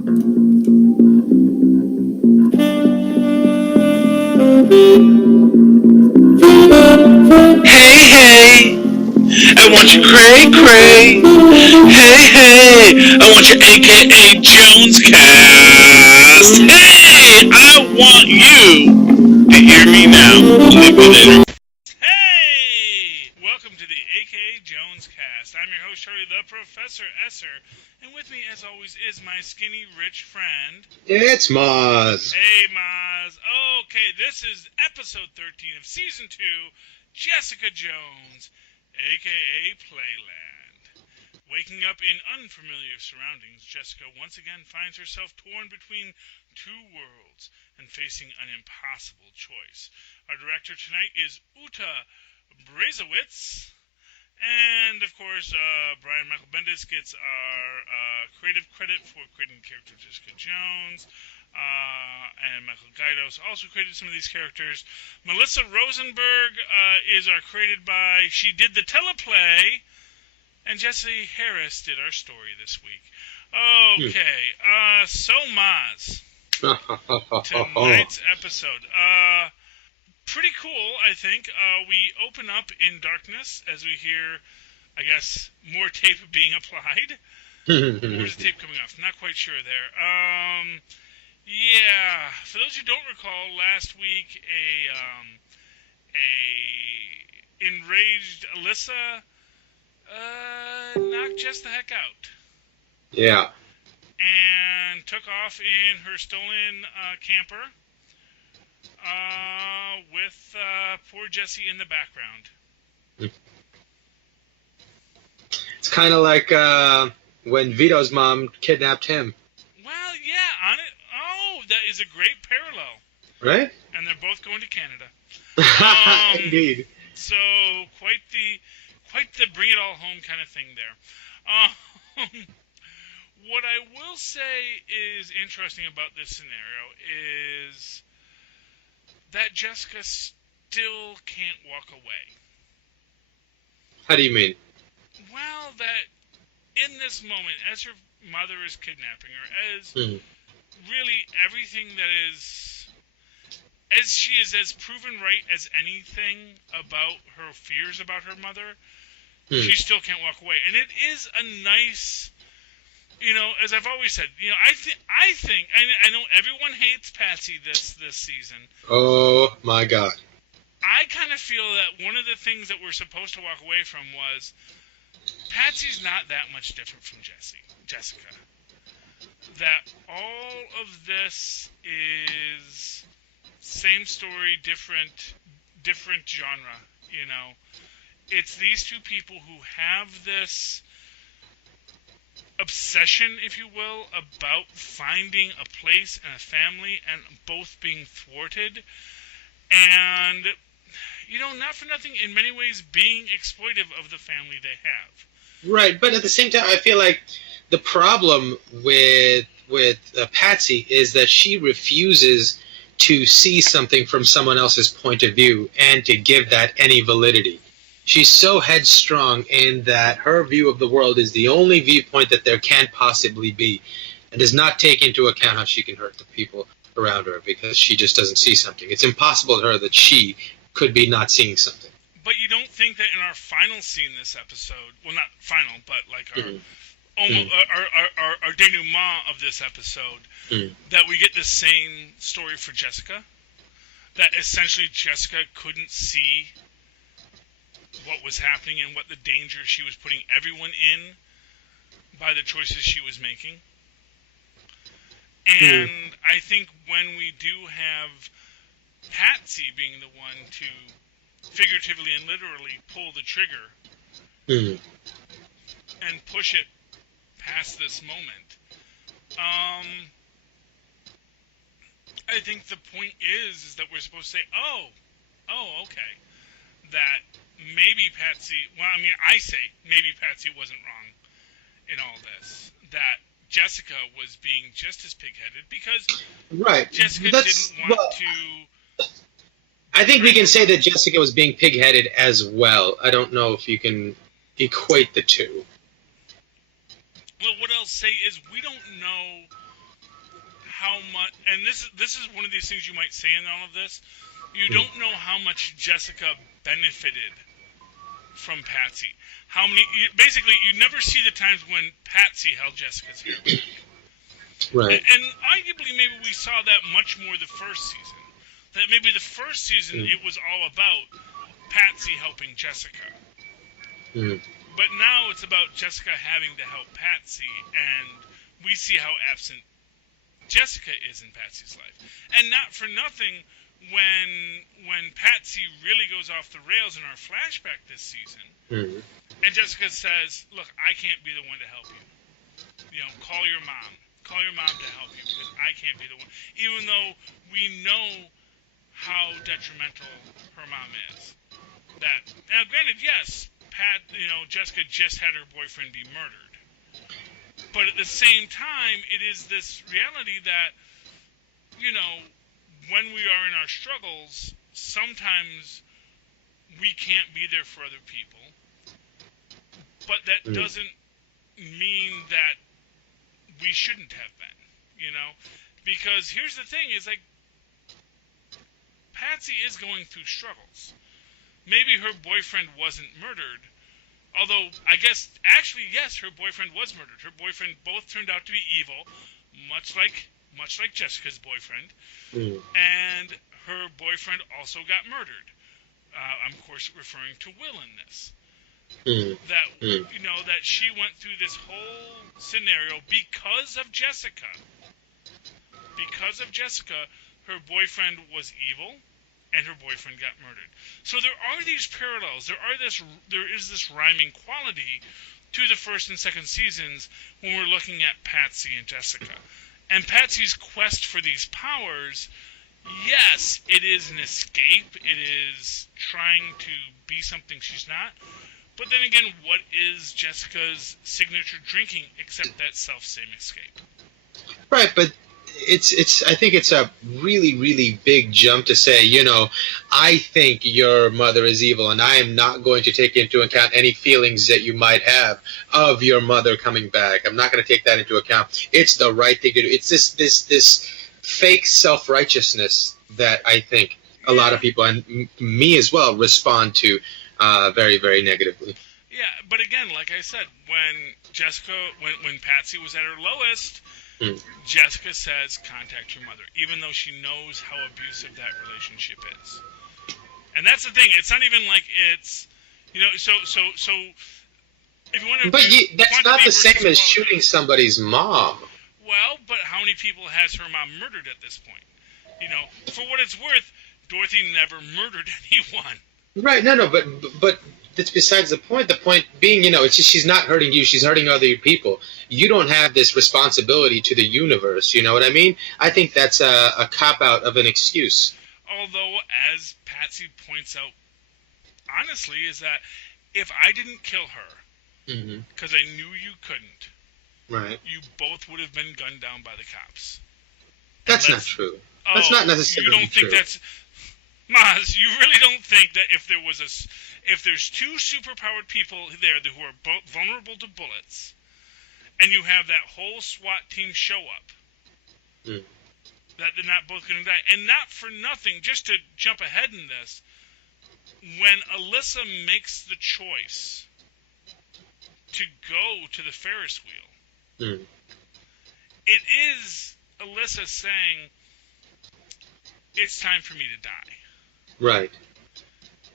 Hey, hey, I want your cray cray. Hey, hey, I want your AKA Jonescast. Hey, I want you to hear me now. Hey, welcome to the AKA Jonescast. I'm your host, Charlie the Professor Esser, and with me, as always, is my skinny rich friend. It's Mozz. Hey, Mozz. Okay, this is episode 13 of season 2. Jessica Jones, a.k.a. Playland. Waking up in unfamiliar surroundings, Jessica once again finds herself torn between two worlds and facing an impossible choice. Our director tonight is Uta Brazowitz. And, of course, Brian Michael Bendis gets our creative credit for creating the character Jessica Jones. And Michael Gaidos also created some of these characters. Melissa Rosenberg is our created by. She did the teleplay, and Jesse Harris did our story this week. Okay, so Mozz, tonight's episode, pretty cool. I think we open up in darkness as we hear, I guess, more tape being applied. Where's the tape coming off? Not quite sure there. Yeah, for those who don't recall, last week a enraged Alyssa knocked Jess the heck out. Yeah. And took off in her stolen camper with poor Jessie in the background. It's kind of like when Vito's mom kidnapped him. Well, yeah, on it. Oh, that is a great parallel. Right? And they're both going to Canada. Indeed. So quite the bring it all home kind of thing there. What I will say is interesting about this scenario is that Jessica still can't walk away. How do you mean? Well, that in this moment, as her mother is kidnapping her, as really everything that is, as she is as proven right as anything about her fears about her mother, she still can't walk away. And it is a nice, as I've always said, I think, I know everyone hates Patsy this season. Oh my God. I kind of feel that one of the things that we're supposed to walk away from was Patsy's not that much different from Jessica. That all of this is same story, different genre, It's these two people who have this obsession, if you will, about finding a place and a family and both being thwarted. And, not for nothing, in many ways, being exploitive of the family they have. Right, but at the same time, I feel like the problem with Patsy is that she refuses to see something from someone else's point of view and to give that any validity. She's so headstrong in that her view of the world is the only viewpoint that there can possibly be, and does not take into account how she can hurt the people around her because she just doesn't see something. It's impossible to her that she could be not seeing something. But you don't think that in our final scene this episode, well, not final, but like our denouement of this episode, that we get the same story for Jessica? That essentially Jessica couldn't see what was happening and what the danger she was putting everyone in by the choices she was making? And I think when we do have Patsy being the one to figuratively and literally pull the trigger and push it past this moment, I think the point is that we're supposed to say, oh, okay, that maybe Patsy, I say maybe Patsy wasn't wrong in all this, that Jessica was being just as pig-headed because Jessica didn't want to... I think we can say that Jessica was being pig-headed as well. I don't know if you can equate the two. Well, what I'll say is we don't know how much, and this is one of these things you might say in all of this. You don't know how much Jessica benefited from Patsy. How many? Basically, you never see the times when Patsy held Jessica's hair back. Right. And arguably, maybe we saw that much more the first season. That maybe the first season it was all about Patsy helping Jessica. But now it's about Jessica having to help Patsy, and we see how absent Jessica is in Patsy's life. And not for nothing, when Patsy really goes off the rails in our flashback this season, and Jessica says, "Look, I can't be the one to help you. You know, call your mom. Call your mom to help you because I can't be the one." Even though we know how detrimental her mom is. That now, granted, yes, Jessica just had her boyfriend be murdered, but at the same time, it is this reality that, you know, when we are in our struggles, sometimes we can't be there for other people, but that doesn't mean that we shouldn't have been, you know, because here's the thing: is like, Patsy is going through struggles. Maybe her boyfriend wasn't murdered, although I guess, actually, yes, her boyfriend was murdered. Her boyfriend both turned out to be evil, much like Jessica's boyfriend, and her boyfriend also got murdered. I'm, of course, referring to Will in this. That she went through this whole scenario because of Jessica. Because of Jessica, her boyfriend was evil, and her boyfriend got murdered. So there are these parallels. There is this rhyming quality to the first and second seasons when we're looking at Patsy and Jessica. And Patsy's quest for these powers, yes, it is an escape. It is trying to be something she's not. But then again, what is Jessica's signature drinking except that self-same escape? Right, but I think it's a really, really big jump to say, you know, I think your mother is evil, and I am not going to take into account any feelings that you might have of your mother coming back. I'm not going to take that into account. It's the right thing to do. It's this fake self-righteousness that I think a lot of people, and me as well, respond to very, very negatively. Yeah, but again, like I said, when Patsy was at her lowest, Jessica says, contact your mother, even though she knows how abusive that relationship is. And that's the thing. It's not even like it's, you know, so if you want to... But that's not the same as shooting somebody's mom. Well, but how many people has her mom murdered at this point? You know, for what it's worth, Dorothy never murdered anyone. Right, no, but that's besides the point. The point being, you know, it's just she's not hurting you, she's hurting other people. You don't have this responsibility to the universe, you know what I mean? I think that's a cop-out of an excuse. Although, as Patsy points out, honestly, is that if I didn't kill her, because I knew you couldn't, right, you both would have been gunned down by the cops. That's not true. That's not necessarily true. You don't think that's... Mozz, you really don't think that if there's two superpowered people there who are vulnerable to bullets, and you have that whole SWAT team show up, that they're not both going to die? And not for nothing, just to jump ahead in this, when Alyssa makes the choice to go to the Ferris wheel, it is Alyssa saying, it's time for me to die. Right.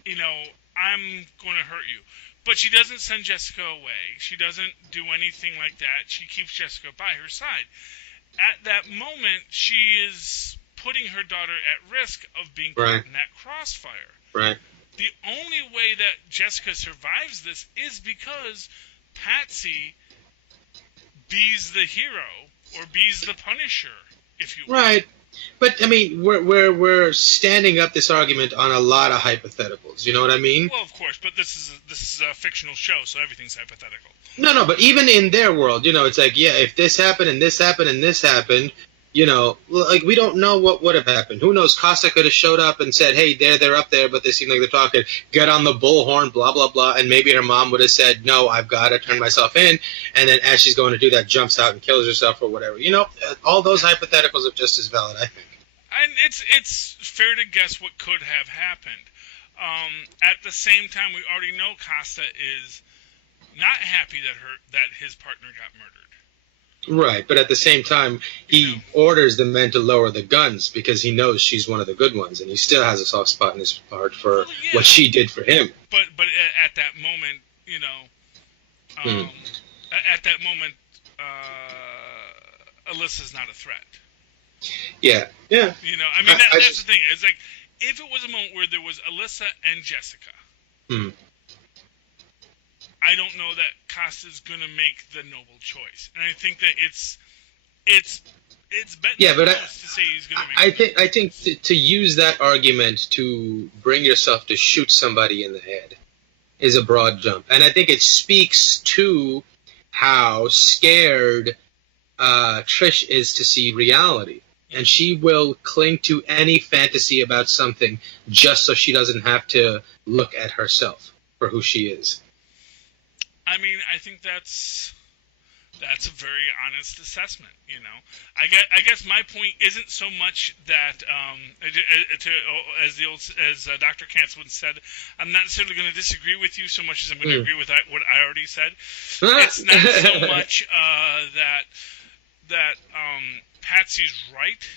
You know, I'm going to hurt you. But she doesn't send Jessica away. She doesn't do anything like that. She keeps Jessica by her side. At that moment, she is putting her daughter at risk of being caught in that crossfire. Right. The only way that Jessica survives this is because Patsy be's the hero, or be's the Punisher, if you will. Right. But I mean, we're standing up this argument on a lot of hypotheticals. You know what I mean? Well, of course, but this is a fictional show, so everything's hypothetical. No, but even in their world, you know, it's like, yeah, if this happened and this happened and this happened, You know, like, we don't know what would have happened. Who knows? Costa could have showed up and said, hey, they're up there, but they seem like they're talking. Get on the bullhorn, blah, blah, blah. And maybe her mom would have said, no, I've got to turn myself in. And then as she's going to do that, jumps out and kills herself or whatever. You know, all those hypotheticals are just as valid, I think. And it's fair to guess what could have happened. At the same time, we already know Costa is not happy that his partner got murdered. Right, but at the same time, he orders the men to lower the guns because he knows she's one of the good ones, and he still has a soft spot in his heart for what she did for him. But at that moment, you know, at that moment, Alyssa's not a threat. Yeah. You know, I mean, that's the thing. It's like, if it was a moment where there was Alyssa and Jessica, I don't know that Costa's going to make the noble choice. And I think that it's better to say he's going to make I think to use that argument to bring yourself to shoot somebody in the head is a broad jump. And I think it speaks to how scared Trish is to see reality. And she will cling to any fantasy about something just so she doesn't have to look at herself for who she is. I mean, I think that's a very honest assessment, you know. I guess my point isn't so much that, as Dr. Katz once said, I'm not necessarily going to disagree with you so much as I'm going to agree with what I already said. It's not so much that Patsy's right.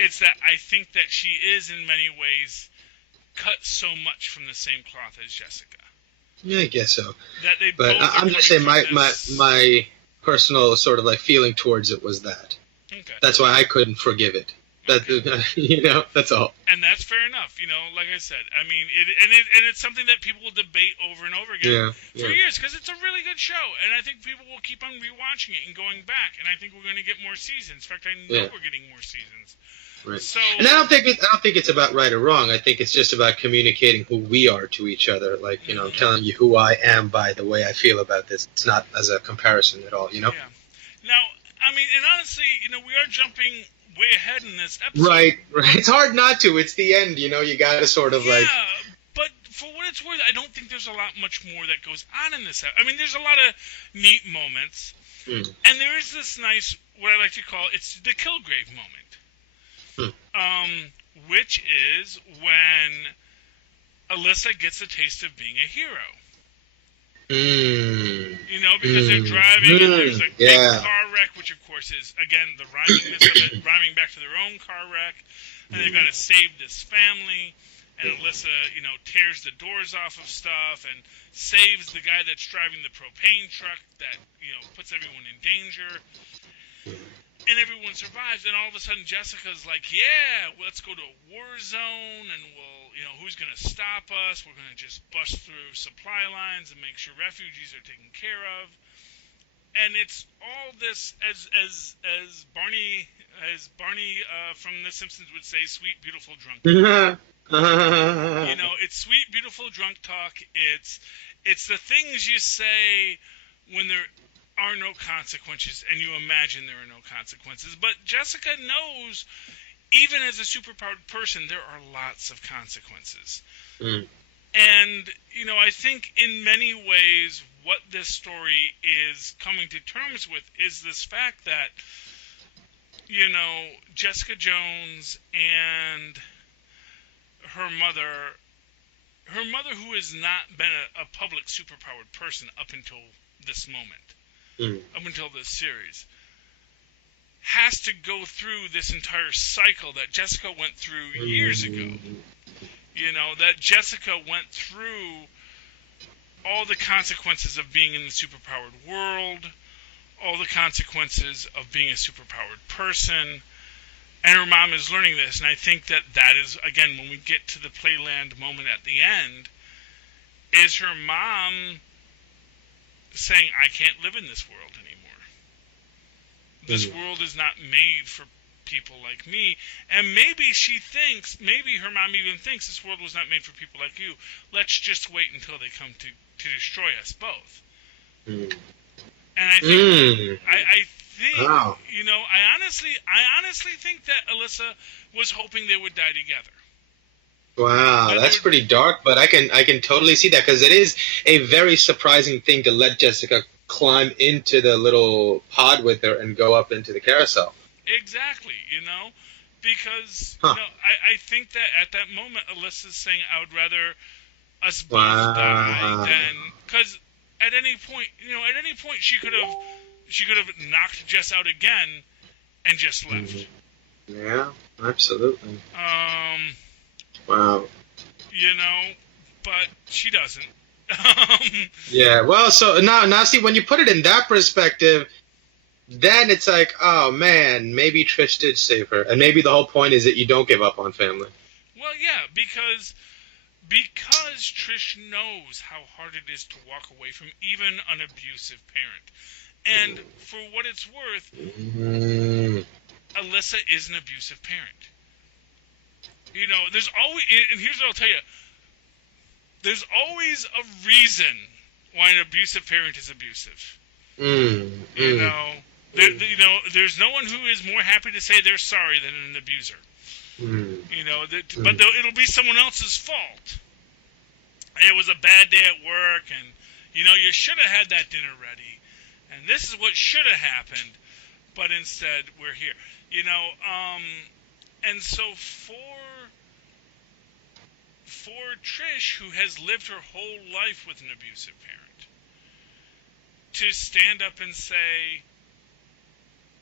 It's that I think that she is in many ways cut so much from the same cloth as Jessica. Yeah, I guess so. But I'm just saying my personal sort of like feeling towards it was that. Okay. That's why I couldn't forgive it. You know, that's all. And that's fair enough. You know, like I said, I mean, it's something that people will debate over and over again for years because it's a really good show, and I think people will keep on rewatching it and going back, and I think we're going to get more seasons. In fact, I know we're getting more seasons. Right. So, and I don't think it's about right or wrong. I think it's just about communicating who we are to each other. Like, you know, I'm telling you who I am by the way I feel about this. It's not as a comparison at all, you know? Yeah. Now, I mean, and honestly, you know, we are jumping way ahead in this episode. Right. It's hard not to. It's the end, you know? You got to sort of like... Yeah, but for what it's worth, I don't think there's a lot much more that goes on in this episode. I mean, there's a lot of neat moments. And there is this nice, what I like to call, it's the Kilgrave moment. Which is when Alyssa gets a taste of being a hero. You know, because they're driving and there's a big car wreck, which of course is, again, the rhymingness of it, rhyming back to their own car wreck. And they've got to save this family. And Alyssa, you know, tears the doors off of stuff and saves the guy that's driving the propane truck that, you know, puts everyone in danger. And everyone survives, and all of a sudden Jessica's like, yeah, let's go to a war zone, and we'll, you know, who's going to stop us? We're going to just bust through supply lines and make sure refugees are taken care of. And it's all this, as Barney from The Simpsons would say, sweet, beautiful drunk talk. You know, it's sweet, beautiful drunk talk. It's the things you say when there are no consequences, and you imagine there are no consequences. But Jessica knows, even as a superpowered person, there are lots of consequences. And, you know, I think in many ways what this story is coming to terms with is this fact that, you know, Jessica Jones and her mother who has not been a public superpowered person up until this moment, up until this series, has to go through this entire cycle that Jessica went through years ago. You know, that Jessica went through all the consequences of being in the superpowered world, all the consequences of being a superpowered person, and her mom is learning this. And I think that is, again, when we get to the Playland moment at the end, is her mom saying, I can't live in this world anymore. This world is not made for people like me. And maybe her mom even thinks this world was not made for people like you. Let's just wait until they come to destroy us both. And I think think, Wow. I honestly think that Alyssa was hoping they would die together. Wow, that's pretty dark, but I can totally see that, because it is a very surprising thing to let Jessica climb into the little pod with her and go up into the carousel. Exactly, because Huh. I think that at that moment Alyssa's saying, I would rather us both Wow. die than, because at any point she could have knocked Jess out again and just left. Yeah, absolutely. Wow. But she doesn't. Yeah, well, so now see, when you put it in that perspective, then it's like, oh man, maybe Trish did save her, and maybe the whole point is that you don't give up on family. Well, yeah, because Trish knows how hard it is to walk away from even an abusive parent. And for what it's worth, Alyssa is an abusive parent. There's always, and here's what I'll tell you, there's always a reason why an abusive parent is abusive. There's no one who is more happy to say they're sorry than an abuser. But it'll be someone else's fault. It was a bad day at work, and you should have had that dinner ready, and this is what should have happened, but instead we're here. And so for Trish, who has lived her whole life with an abusive parent, to stand up and say,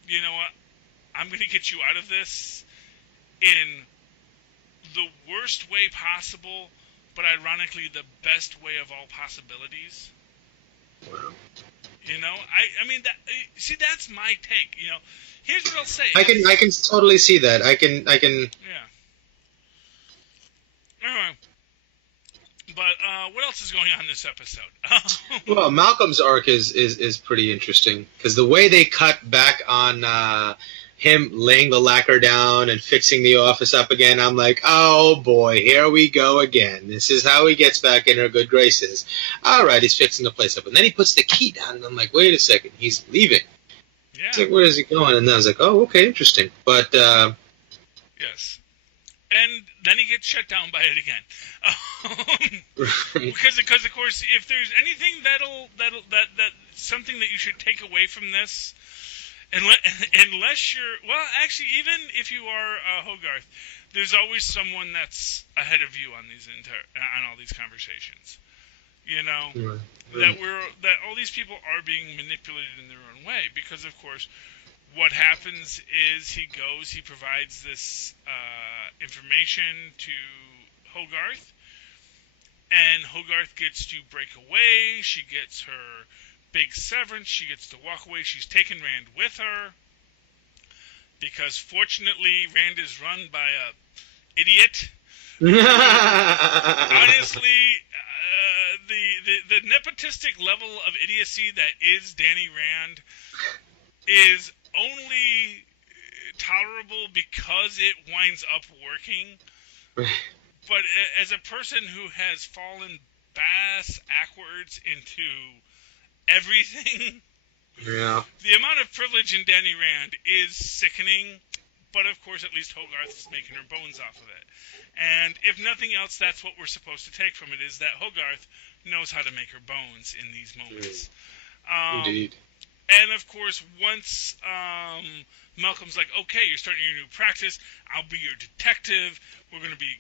you know what, I'm going to get you out of this in the worst way possible, but ironically the best way of all possibilities. Wow. I mean, that's my take. Here's what I'll say. I can totally see that. I can. Yeah. Anyway. But what else is going on in this episode? Well, Malcolm's arc is pretty interesting, because the way they cut back on him laying the lacquer down and fixing the office up again, I'm like, oh boy, here we go again. This is how he gets back in her good graces. All right, he's fixing the place up, and then he puts the key down, and I'm like, wait a second, he's leaving. Yeah. It's like, where is he going? And then I was like, oh, okay, interesting. But yes. And then he gets shut down by it again, because of course, if there's anything that something that you should take away from this, unless you're, well, actually, even if you are Hogarth, there's always someone that's ahead of you on all these conversations. That all these people are being manipulated in their own way, because of course, what happens is he provides this information to Hogarth, and Hogarth gets to break away. She gets her big severance. She gets to walk away. She's taken Rand with her, because fortunately Rand is run by a idiot. Honestly, the nepotistic level of idiocy that is Danny Rand is only tolerable because it winds up working. But as a person who has fallen backwards into everything, yeah, the amount of privilege in Danny Rand is sickening. But of course, at least Hogarth's making her bones off of it. And if nothing else, that's what we're supposed to take from it, is that Hogarth knows how to make her bones in these moments. Indeed. And of course, once Malcolm's like, "Okay, you're starting your new practice. I'll be your detective. We're gonna be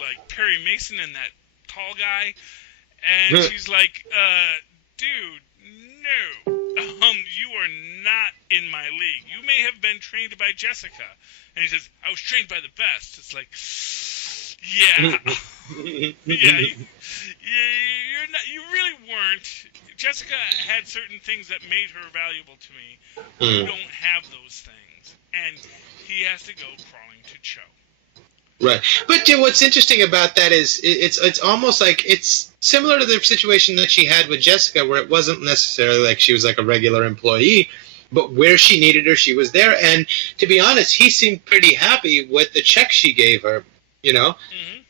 like Perry Mason and that tall guy." And she's like, "Dude, no. You are not in my league. You may have been trained by Jessica." And he says, "I was trained by the best." It's like, yeah, yeah. You're not. You really weren't. Jessica had certain things that made her valuable to me. You don't have those things, and he has to go crawling to Cho. Right, but what's interesting about that is it's almost like it's similar to the situation that she had with Jessica, where it wasn't necessarily like she was like a regular employee, but where she needed her, she was there. And to be honest, he seemed pretty happy with the check she gave her,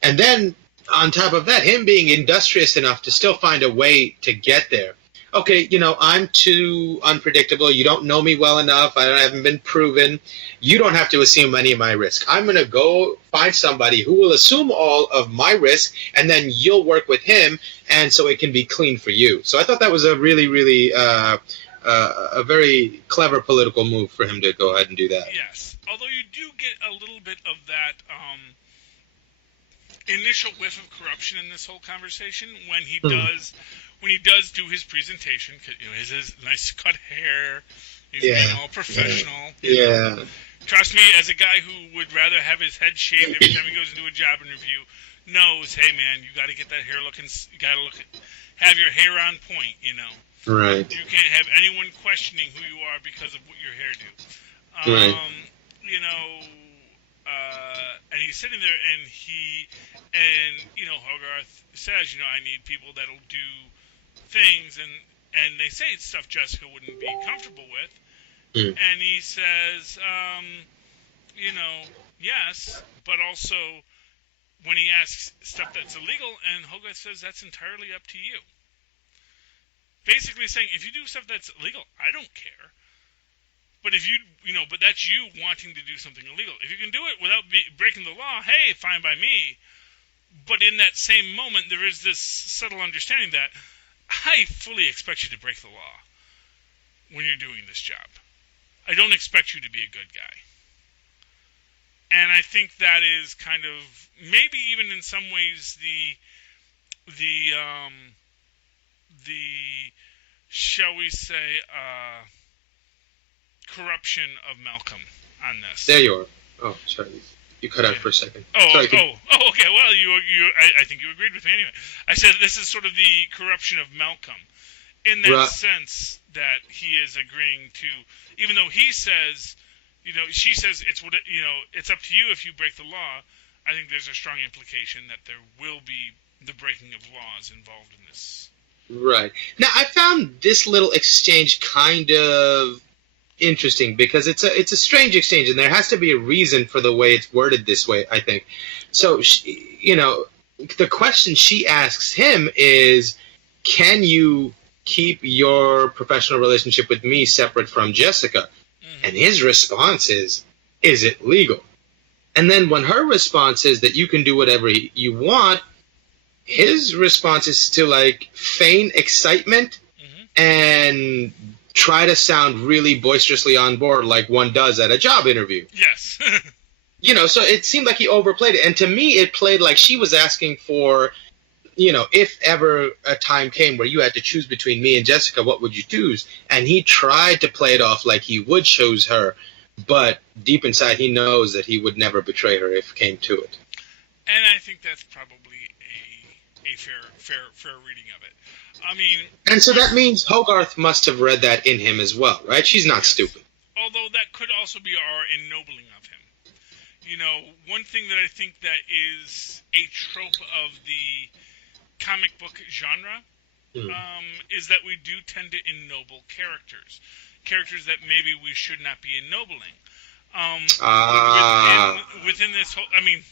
And then on top of that, him being industrious enough to still find a way to get there. okay, I'm too unpredictable. You don't know me well enough. I haven't been proven. You don't have to assume any of my risk. I'm going to go find somebody who will assume all of my risk, and then you'll work with him, and so it can be clean for you. So I thought that was a really, really a very clever political move for him to go ahead and do that. Yes, although you do get a little bit of that initial whiff of corruption in this whole conversation when he does do his presentation, because he has his nice cut hair, he's being all professional. You know. Trust me, as a guy who would rather have his head shaved every time he goes into a job interview, knows, hey man, you got to get that hair looking, you got to have your hair on point, Right. You can't have anyone questioning who you are because of what your hair do. Right. And he's sitting there, and Hogarth says, I need people that'll do things, and they say it's stuff Jessica wouldn't be comfortable with, and he says, yes, but also when he asks stuff that's illegal, and Hogarth says that's entirely up to you. Basically saying, if you do stuff that's illegal, I don't care. But if but that's you wanting to do something illegal. If you can do it without breaking the law, hey, fine by me. But in that same moment, there is this subtle understanding that I fully expect you to break the law when you're doing this job. I don't expect you to be a good guy. And I think that is kind of, maybe even in some ways, the shall we say, corruption of Malcolm on this. There you are. Oh, sorry. You cut out for a second. Okay. Well, I think you agreed with me anyway. I said this is sort of the corruption of Malcolm, in that sense that he is agreeing to, even though he says, she says it's up to you if you break the law. I think there's a strong implication that there will be the breaking of laws involved in this. Right. Now, I found this little exchange kind of interesting because it's a strange exchange, and there has to be a reason for the way it's worded this way, I think. So, the question she asks him is, can you keep your professional relationship with me separate from Jessica? Mm-hmm. And his response is it legal? And then when her response is that you can do whatever you want, his response is to feign excitement and try to sound really boisterously on board like one does at a job interview. Yes. So it seemed like he overplayed it. And to me, it played like she was asking for, if ever a time came where you had to choose between me and Jessica, what would you choose? And he tried to play it off like he would choose her, but deep inside he knows that he would never betray her if it came to it. And I think that's probably a fair reading of it. I mean... And so that means Hogarth must have read that in him as well, right? She's not stupid. Although that could also be our ennobling of him. One thing that I think that is a trope of the comic book genre is that we do tend to ennoble characters. Characters that maybe we should not be ennobling. Within this whole... I mean,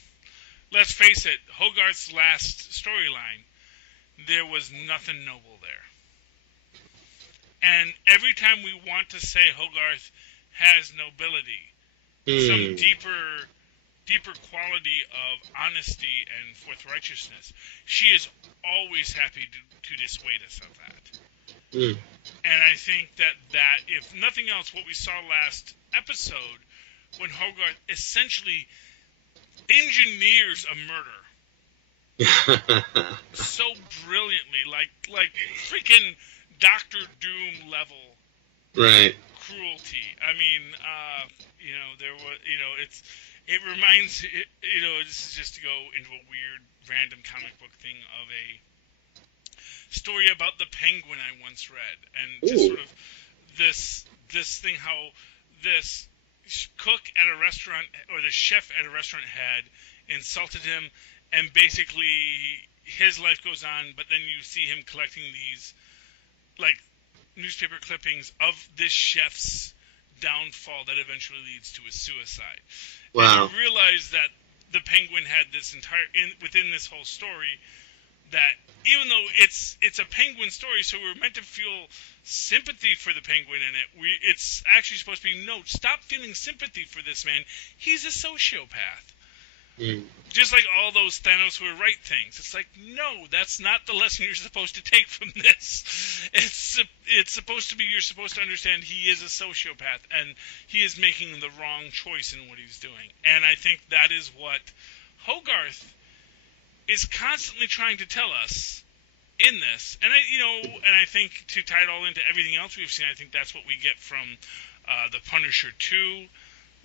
let's face it, Hogarth's last storyline, there was nothing noble there. And every time we want to say Hogarth has nobility, some deeper quality of honesty and forthrighteousness, she is always happy to dissuade us of that. And I think that if nothing else, what we saw last episode, when Hogarth essentially engineers a murder so brilliantly, like freaking Doctor Doom level cruelty. I mean, there was, it reminds, this is just to go into a weird random comic book thing of a story about the Penguin I once read, and just sort of this thing, how this cook at a restaurant, or the chef at a restaurant, had insulted him, and basically his life goes on, but then you see him collecting these newspaper clippings of this chef's downfall that eventually leads to his suicide. Wow. And you realize that the Penguin had this within this whole story, that even though it's a Penguin story, so we're meant to feel sympathy for the Penguin in it, it's actually supposed to be, no, stop feeling sympathy for this man. He's a sociopath. Just like all those Thanos who are right things. It's like, no, that's not the lesson you're supposed to take from this. It's supposed to be, you're supposed to understand he is a sociopath, and he is making the wrong choice in what he's doing. And I think that is what Hogarth is constantly trying to tell us in this. And I think to tie it all into everything else we've seen, I think that's what we get from the Punisher 2,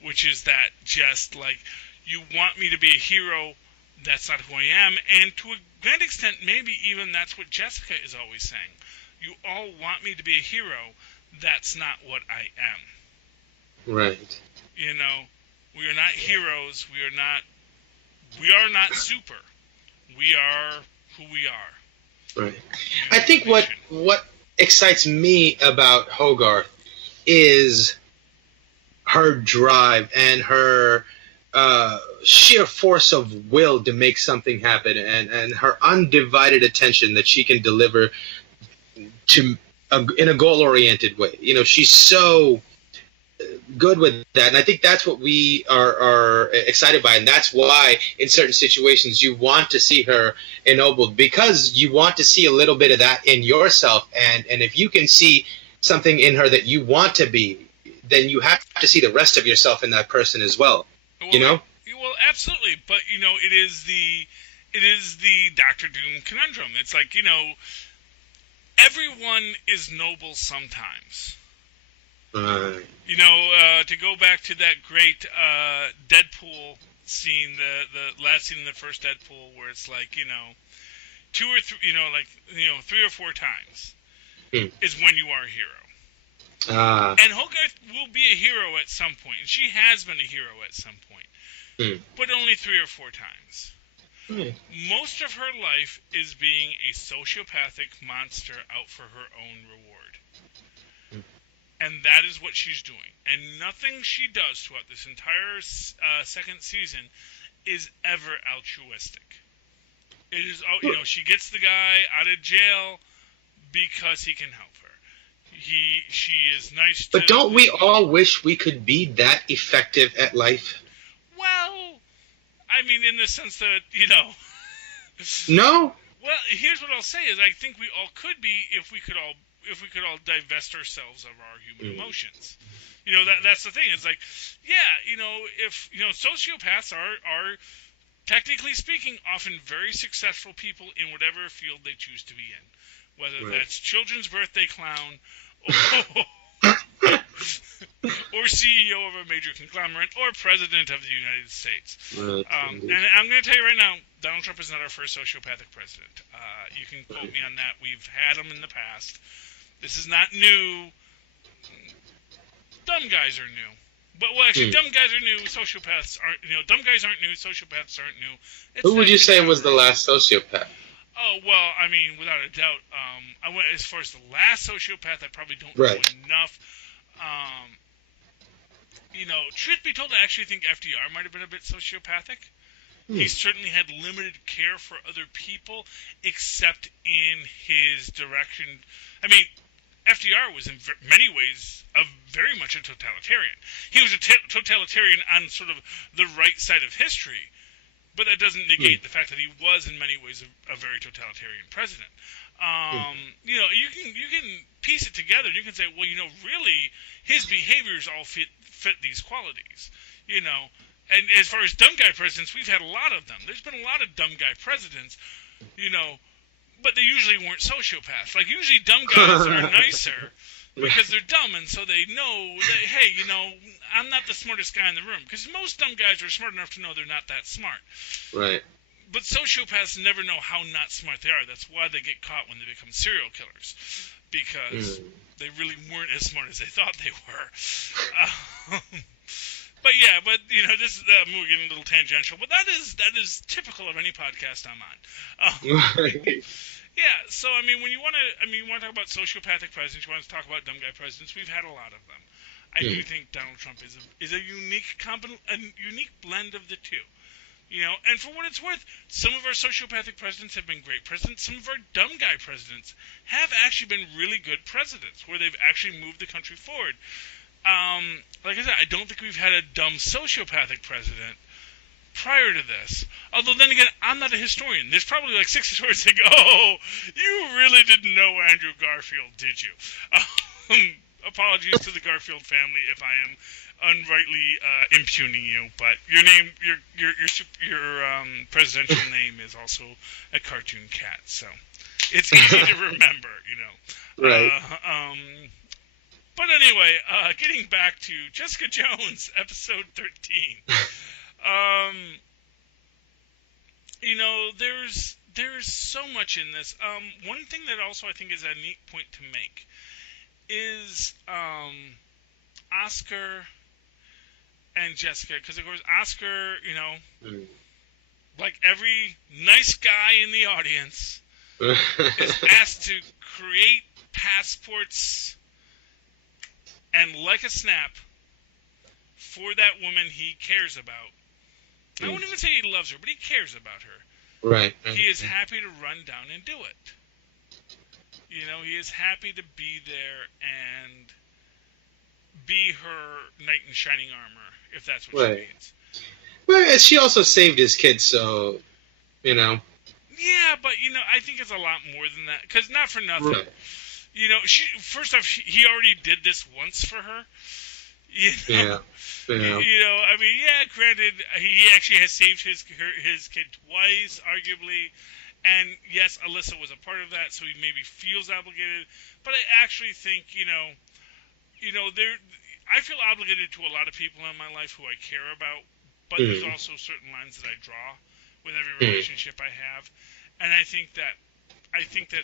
which is that just like, you want me to be a hero, that's not who I am. And to a grand extent, maybe even that's what Jessica is always saying. You all want me to be a hero, that's not what I am. Right. We are not heroes, we are not super. We are who we are. Right. I think what excites me about Hogarth is her drive and her sheer force of will to make something happen, and her undivided attention that she can deliver in a goal-oriented way. She's so good with that, and I think that's what we are excited by, and that's why in certain situations you want to see her ennobled, because you want to see a little bit of that in yourself, and if you can see something in her that you want to be, then you have to see the rest of yourself in that person as well. Well, absolutely, but it is the Doctor Doom conundrum. It's like, everyone is noble sometimes. To go back to that great Deadpool scene, the last scene in the first Deadpool, where it's like, 2 or 3, 3 or 4 times is when you are a hero. And Hogarth will be a hero at some point, and she has been a hero at some point, but only 3 or 4 times. Most of her life is being a sociopathic monster out for her own reward. And that is what she's doing. And nothing she does throughout this entire second season is ever altruistic. It is, she gets the guy out of jail because he can help her. She is nice to... But don't we all wish we could be that effective at life? Well, I mean, in the sense that, No? Well, here's what I'll say is I think we all could be if we could all divest ourselves of our human emotions. That's the thing. It's like, if sociopaths are technically speaking often very successful people in whatever field they choose to be in, whether that's children's birthday clown or CEO of a major conglomerate or president of the United States. And I'm going to tell you right now, Donald Trump is not our first sociopathic president. You can quote me on that. We've had them in the past. This is not new. Dumb guys are new. But, actually, dumb guys are new. Sociopaths aren't, dumb guys aren't new. Sociopaths aren't new. Who would you say was the last sociopath? Oh, well, I mean, without a doubt, I went as far as the last sociopath, I probably don't know enough. Truth be told, I actually think FDR might have been a bit sociopathic. He certainly had limited care for other people, except in his direction. I mean, FDR was in many ways very much a totalitarian. He was a totalitarian on sort of the right side of history, but that doesn't negate the fact that he was in many ways a very totalitarian president. You can piece it together. You can say, well, really, his behaviors all fit these qualities. And as far as dumb guy presidents, we've had a lot of them. There's been a lot of dumb guy presidents, but they usually weren't sociopaths. Like, usually dumb guys are nicer because they're dumb, and so they know that, hey, I'm not the smartest guy in the room. Because most dumb guys are smart enough to know they're not that smart. Right. But sociopaths never know how not smart they are. That's why they get caught when they become serial killers. Because they really weren't as smart as they thought they were. But this is we're getting a little tangential, but that is typical of any podcast I'm on. Yeah, so I mean, when you want to talk about sociopathic presidents, you want to talk about dumb guy presidents. We've had a lot of them. I do think Donald Trump is a unique blend of the two. You know, and for what it's worth, some of our sociopathic presidents have been great presidents. Some of our dumb guy presidents have actually been really good presidents, where they've actually moved the country forward. Like I said, I don't think we've had a dumb sociopathic president prior to this. Although then again, I'm not a historian. There's probably like 6 historians that go, "Oh, you really didn't know Andrew Garfield, did you?" Apologies to the Garfield family if I am unrightly impugning you, but your name, your presidential name is also a cartoon cat, so it's easy to remember, you know. Right. But anyway, getting back to Jessica Jones, episode 13. You know, there's so much in this. One thing that also I think is a neat point to make is Oscar and Jessica, because of course Oscar, you know, like every nice guy in the audience, is asked to create passports and like a snap for that woman he cares about. I won't even say he loves her, but he cares about her. Right. He is happy to run down and do it. You know, he is happy to be there and be her knight in shining armor, if that's what she means. Well, and she also saved his kid, so, you know. Yeah, but, you know, I think it's a lot more than that. Because not for nothing. Right. You know, first off, he already did this once for her. You know? Yeah. You know, I mean, yeah, granted, he actually has saved his kid twice, arguably. And yes, Alyssa was a part of that, so he maybe feels obligated. But I actually think, you know, I feel obligated to a lot of people in my life who I care about. But there's also certain lines that I draw with every relationship I have. And I think that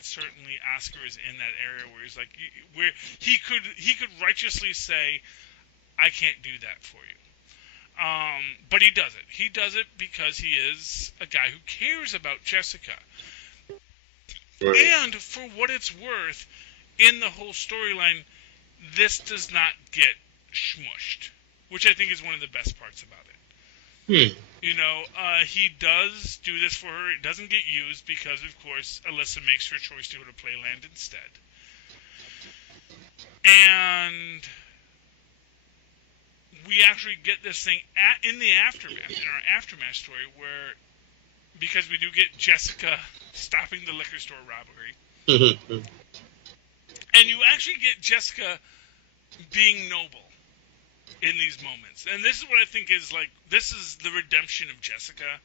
certainly Oscar is in that area where he's like, where he could righteously say, I can't do that for you. But he does it. He does it because he is a guy who cares about Jessica. Right. And for what it's worth, in the whole storyline, this does not get smushed, which I think is one of the best parts about it. You know, he does do this for her. It doesn't get used because, of course, Alyssa makes her choice to go to Playland instead. And we actually get this thing in the aftermath, in our aftermath story, where, because we do get Jessica stopping the liquor store robbery, and you actually get Jessica being noble in these moments. And this is what I think is like, this is the redemption of Jessica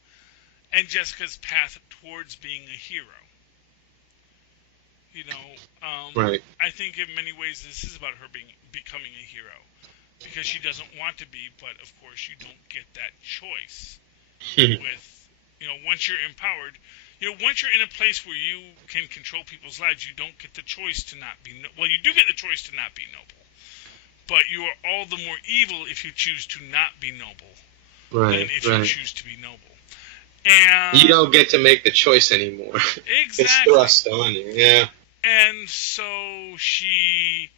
and Jessica's path towards being a hero. You know, right. I think in many ways this is about her becoming a hero. Because she doesn't want to be, but of course you don't get that choice with, you know, once you're empowered, you know, once you're in a place where you can control people's lives, you don't get the choice to not be, well, you do get the choice to not be noble, but you are all the more evil if you choose to not be noble than if you choose to be noble. And you don't get to make the choice anymore. Exactly. It's thrust on you, yeah. And so she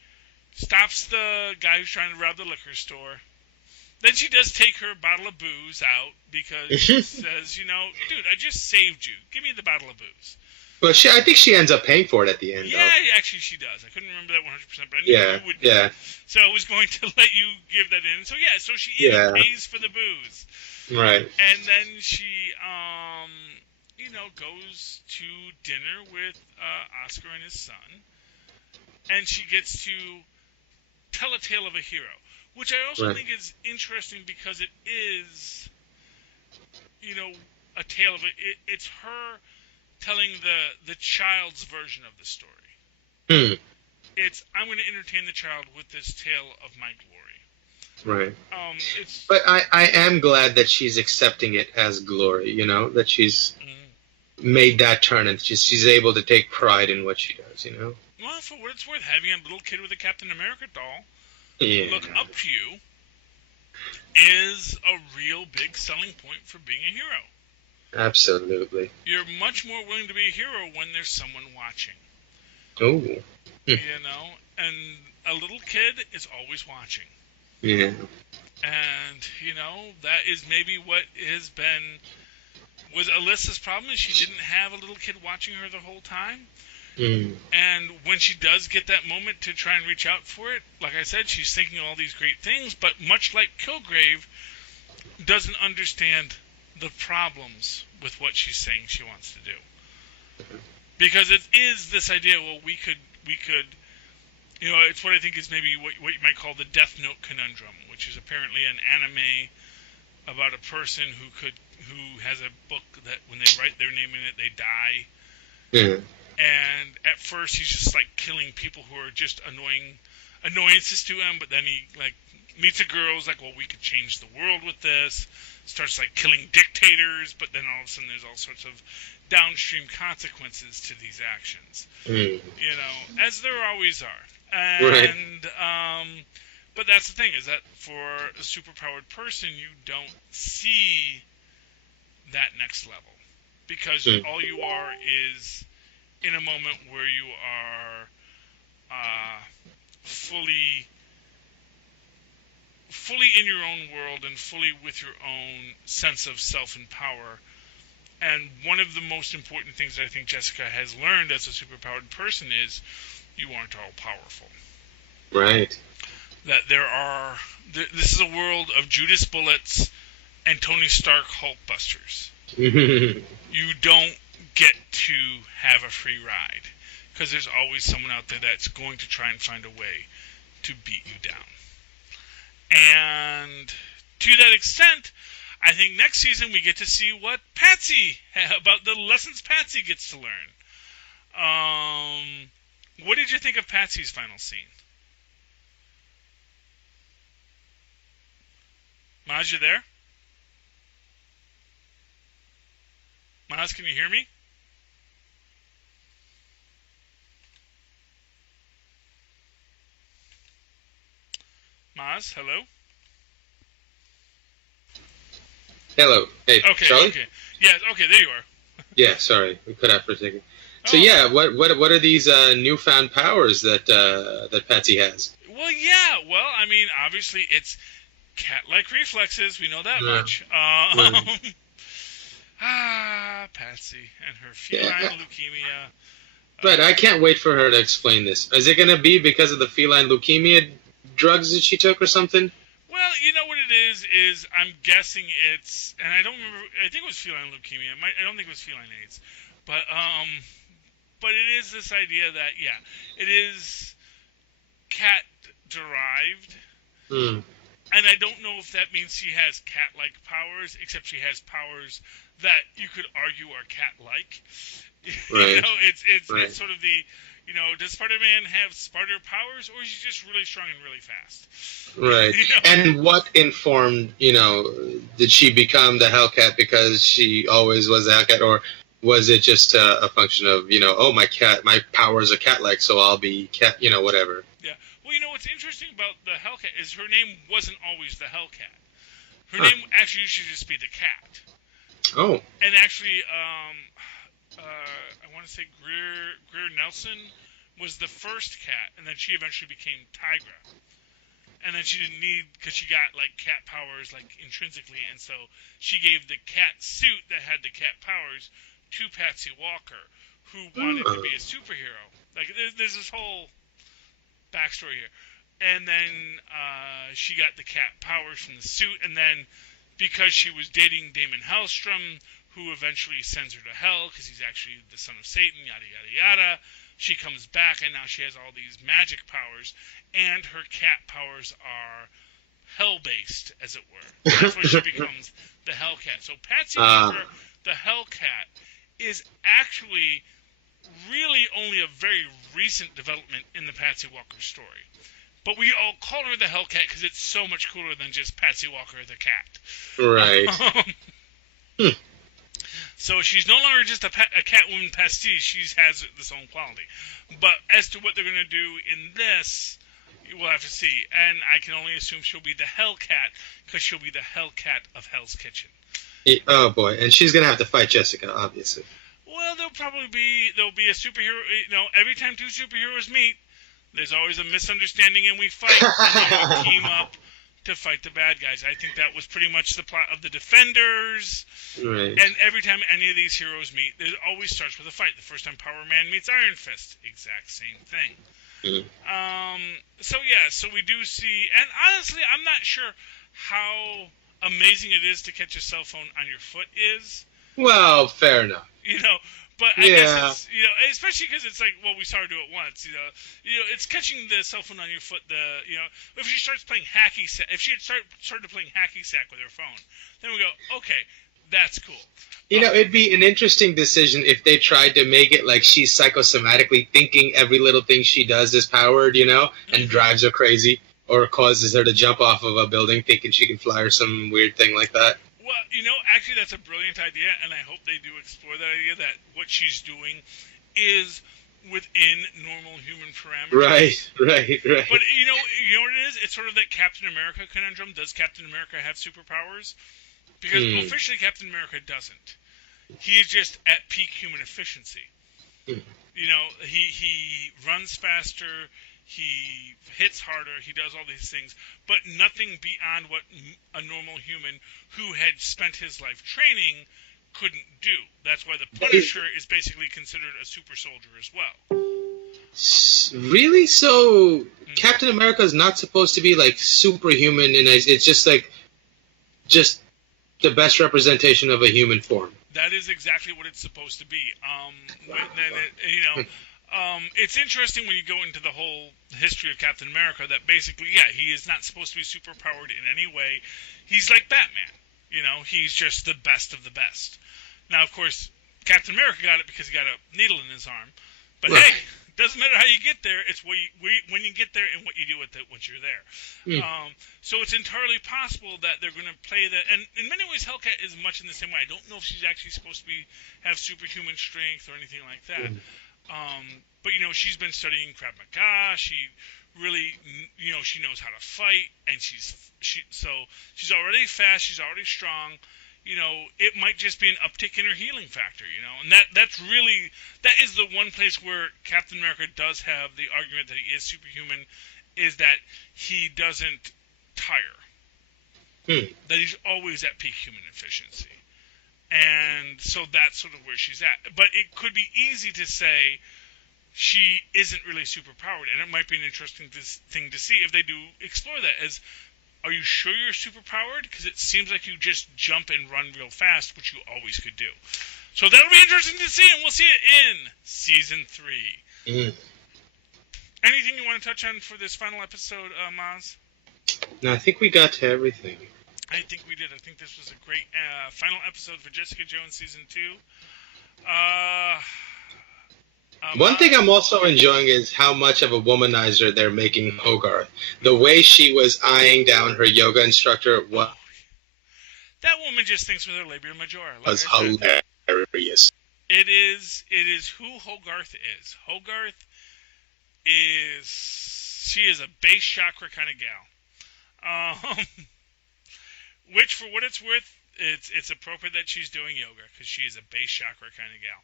stops the guy who's trying to rob the liquor store. Then she does take her bottle of booze out because she says, you know, dude, I just saved you. Give me the bottle of booze. Well, I think she ends up paying for it at the end, Yeah, though. actually she does. I couldn't remember that 100%, but I knew you would know. So I was going to let you give that in. So yeah, so she even pays for the booze. Right. And then she, you know, goes to dinner with Oscar and his son. And she gets to tell a tale of a hero, which I also think is interesting because it is, you know, a tale of it's her telling the child's version of the story. It's, I'm going to entertain the child with this tale of my glory. Right. But I am glad that she's accepting it as glory, you know, that she's made that turn and she's able to take pride in what she does, you know. Well, for what it's worth, having a little kid with a Captain America doll look up to you is a real big selling point for being a hero. Absolutely. You're much more willing to be a hero when there's someone watching. Oh. You know, and a little kid is always watching. Yeah. And, you know, that is maybe what has been was Alyssa's problem is she didn't have a little kid watching her the whole time. Mm. And when she does get that moment to try and reach out for it, like I said, she's thinking all these great things, but much like Kilgrave, doesn't understand the problems with what she's saying she wants to do. Because it is this idea, well, we could, it's what I think is maybe what you might call the Death Note conundrum, which is apparently an anime about a person who has a book that when they write their name in it, they die. Mm. And at first, he's just like killing people who are just annoyances to him. But then he like meets a girl, who's like, well, we could change the world with this. Starts like killing dictators, but then all of a sudden, there's all sorts of downstream consequences to these actions. Mm. As there always are. And but that's the thing, is that for a superpowered person, you don't see that next level because all you are is in a moment where you are fully in your own world and fully with your own sense of self and power. And one of the most important things that I think Jessica has learned as a superpowered person is you aren't all powerful. Right. That this is a world of Judas Bullets and Tony Stark Hulkbusters. You don't get to have a free ride because there's always someone out there that's going to try and find a way to beat you down. And to that extent, I think next season we get to see what about the lessons Patsy gets to learn. What did you think of Patsy's final scene? Mozz, you there? Mozz, can you hear me? Mozz, hello? Hello. Hey, okay, Charlie? Okay. Yeah, okay, there you are. Yeah, sorry. We cut out for a second. So what are these newfound powers that Patsy has? Well, I mean, obviously it's cat-like reflexes. We know that much. Patsy and her feline leukemia. Right, I can't wait for her to explain this. Is it going to be because of the feline leukemia drugs that she took or something? Well, you know what it is I'm guessing it's, and I don't remember, I think it was feline leukemia. I don't think it was feline AIDS. But it is this idea that, it is cat-derived. And I don't know if that means she has cat-like powers, except she has powers that you could argue are cat-like. Right. It's sort of the, does Spider-Man have Spider powers, or is he just really strong and really fast? Right. And what informed, did she become the Hellcat because she always was the Hellcat, or was it just a function of, my powers are cat-like, so I'll be cat, whatever. Yeah. Well, what's interesting about the Hellcat is her name wasn't always the Hellcat. Her name actually should just be the Cat. Oh. And actually, I want to say Greer Nelson was the first cat, and then she eventually became Tigra. And then she didn't need, because she got, cat powers, intrinsically, and so she gave the cat suit that had the cat powers to Patsy Walker, who wanted to be a superhero. There's this whole backstory here. And then she got the cat powers from the suit, and then because she was dating Damon Hellstrom, who eventually sends her to hell because he's actually the son of Satan, yada, yada, yada, she comes back, and now she has all these magic powers, and her cat powers are hell-based, as it were. That's where she becomes the Hellcat. So Patsy Walker, the Hellcat, is actually really only a very recent development in the Patsy Walker story. But we all call her the Hellcat because it's so much cooler than just Patsy Walker the cat. Right. So she's no longer just a Catwoman pastiche. She has this own quality. But as to what they're going to do in this, we'll have to see. And I can only assume she'll be the Hellcat because she'll be the Hellcat of Hell's Kitchen. Oh, boy. And she's going to have to fight Jessica, obviously. Well, there'll be a superhero. Every time two superheroes meet, there's always a misunderstanding and we fight. And then we team up to fight the bad guys. I think that was pretty much the plot of the Defenders. Right. And every time any of these heroes meet, it always starts with a fight. The first time Power Man meets Iron Fist, exact same thing. So we do see, and honestly, I'm not sure how amazing it is to catch a cell phone on your foot is. Well, fair enough. But I guess it's, especially because it's like, well, we saw her do it once, it's catching the cell phone on your foot. If she starts playing hacky sack, if she had started playing hacky sack with her phone, then we go, okay, that's cool. It'd be an interesting decision if they tried to make it like she's psychosomatically thinking every little thing she does is powered, and drives her crazy or causes her to jump off of a building thinking she can fly or some weird thing like that. Well, actually that's a brilliant idea, and I hope they do explore that idea, that what she's doing is within normal human parameters. Right. But you know what it is? It's sort of that Captain America conundrum. Does Captain America have superpowers? Because officially Captain America doesn't. He is just at peak human efficiency. He runs faster, he hits harder, he does all these things, but nothing beyond what a normal human who had spent his life training couldn't do. That's why the Punisher is basically considered a super soldier as well. Really? So Captain America is not supposed to be like superhuman, and it's just like the best representation of a human form. That is exactly what it's supposed to be. It's interesting when you go into the whole history of Captain America that basically, he is not supposed to be superpowered in any way. He's like Batman. He's just the best of the best. Now, of course, Captain America got it because he got a needle in his arm. But hey, it doesn't matter how you get there. It's when you get there and what you do with it once you're there. So it's entirely possible that they're going to play that. And in many ways, Hellcat is much in the same way. I don't know if she's actually supposed to have superhuman strength or anything like that. But she's been studying Krav Maga. She really, she knows how to fight, and she's already fast. She's already strong. It might just be an uptick in her healing factor. And that is the one place where Captain America does have the argument that he is superhuman, is that he doesn't tire. That he's always at peak human efficiency. And so that's sort of where she's at. But it could be easy to say she isn't really superpowered, and it might be an interesting thing to see if they do explore that. Are you sure you're superpowered? Because it seems like you just jump and run real fast, which you always could do. So that'll be interesting to see, and we'll see it in Season 3. Anything you want to touch on for this final episode, Mozz? No, I think we got to everything. I think we did. I think this was a great final episode for Jessica Jones Season 2. One thing I'm also enjoying is how much of a womanizer they're making Hogarth. The way she was eyeing down her yoga instructor that woman just thinks with her labia majora. Was hilarious. It is who Hogarth is. Hogarth she is a base chakra kind of gal. Which, for what it's worth, it's appropriate that she's doing yoga, because she is a base chakra kind of gal.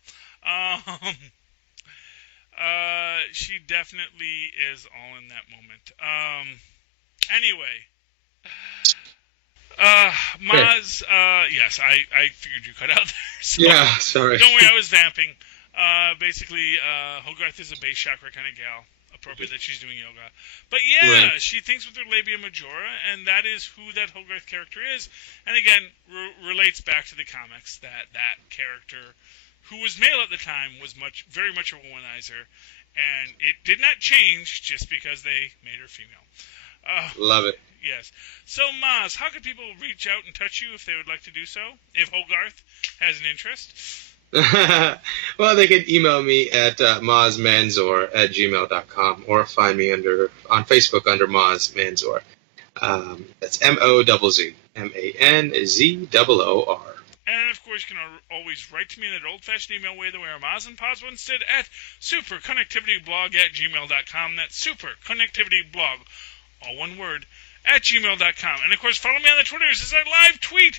She definitely is all in that moment. Anyway, Mozz, yes, I figured you cut out there. So yeah, sorry. Don't worry, I was vamping. Basically, Hogarth is a base chakra kind of gal. Appropriate that she's doing yoga. But yeah, right. She thinks with her labia majora, and that is who that Hogarth character is. And again, relates back to the comics that character, who was male at the time, was very much a womanizer, and it did not change just because they made her female. Love it. Yes. So, Mozz, how can people reach out and touch you if they would like to do so? If Hogarth has an interest? Well, they can email me at mozzmanzor@gmail.com, or find me on Facebook under Mozz Manzor. That's MOZZ, MANZOOR. And, of course, you can always write to me in that old-fashioned email way the way our Mozz and Poz once did at superconnectivityblog@gmail.com. That's superconnectivityblog, all one word, at gmail.com. And, of course, follow me on the Twitters as I live tweet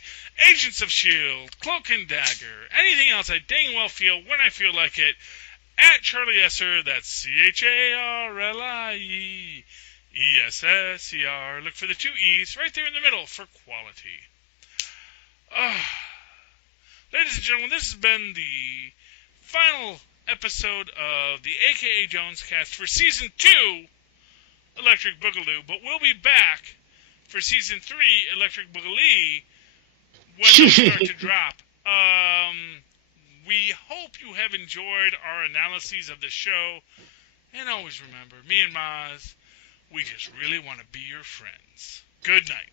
Agents of S.H.I.E.L.D., Cloak and Dagger, anything else I dang well feel when I feel like it, at Charlie Esser, that's CharlieEsser. ESSER. Look for the 2 E's right there in the middle for quality. Ladies and gentlemen, this has been the final episode of the AKA Jonescast for Season 2, Electric Boogaloo. But we'll be back for Season 3, Electric Boogalee, when they start to drop. We hope you have enjoyed our analyses of the show. And always remember, me and Mozz, we just really want to be your friends. Good night.